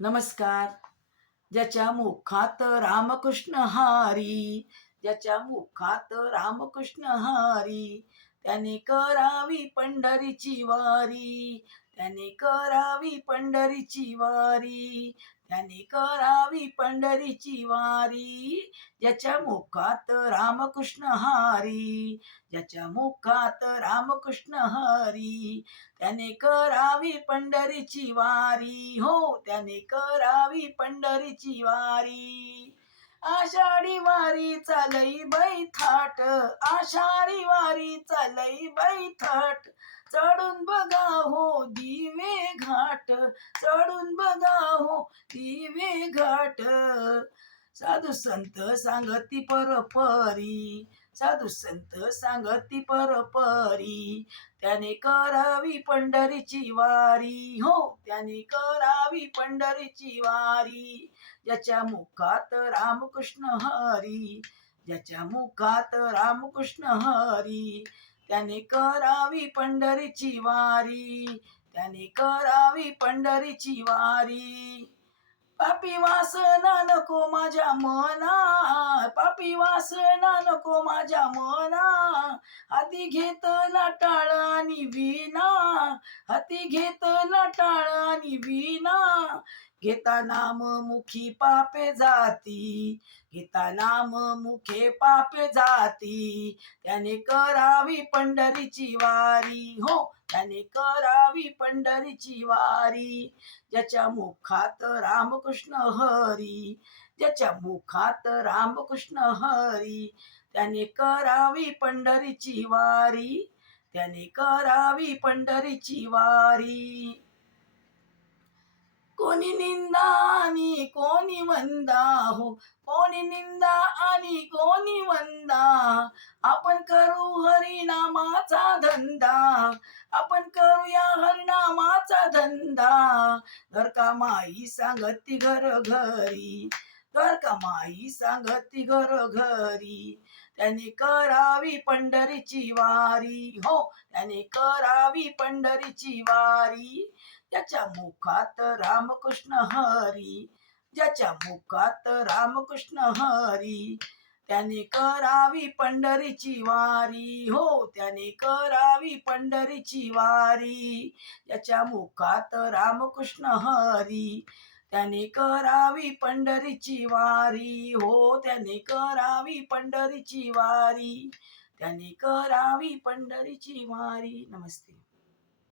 नमस्कार. ज्याच्या मुखात रामकृष्ण हारी ज्याच्या मुखात रामकृष्ण हारी त्याने करावी पंढरीची वारी त्याने करावी पंढरीची वारी त्याने करावी पंढरीची वारी. ज्याच्या मुखात रामकृष्ण हारी. ज्याच्या मुखात रामकृष्ण हरी. त्याने करावी पंढरीची वारी. हो त्याने करावी पंढरीची वारी. आषाढी वारी चालई बैथाट आषाढी वारी चालई बैथाट चढून बघा हो दिवे घाट चढून बघा हो दिवे घाट. साधू संत सांगती परपरी साधू संत सांगती परपरी त्याने करावी पंढरीची वारी. हो त्याने करावी पंढरीची वारी. ज्याच्या मुखात रामकृष्ण हरी ज्याच्या मुखात रामकृष्ण हरी त्याने करावी पंढरीची वारी त्याने करावी पंढरीची वारी. पापी वासना नको माझ्या मना पापी वासना नको माझ्या मना. हाती घेत टाळ आणि विना हाती घेत टाळ आणि विना घेता नाम मुखी पापे जाती. घेता नाम मुखे पापे जाती. त्याने करावी पंढरीची वारी. हो त्याने करावी पंढरीची वारी. ज्याच्या मुखात रामकृष्ण हरी ज्याच्या मुखात रामकृष्ण हरी त्याने करावी पंढरीची वारी. त्याने करावी पंढरीची वारी. कोणी निंदा आणि कोणी वंदा हो. कोणी निंदा आणि कोणी वंदा आपण करू हरिनामाचा धंदा. आपण करूया हरिनामाचा धंदा. घर का माई सांगती घर घरी. तर का माई सांगती घर घरी त्याने करावी पंढरीची वारी. हो त्याने करावी पंढरीची वारी. त्याच्या मुखात रामकृष्ण हरी ज्याच्या मुखात रामकृष्ण हरी त्याने करावी पंढरीची वारी. हो त्याने करावी पंढरीची वारी. ज्याच्या मुखात रामकृष्ण हरी त्याने करावी पंढरीची वारी. हो त्याने करावी पंढरीची वारी. त्याने करावी पंढरीची वारी. नमस्ते.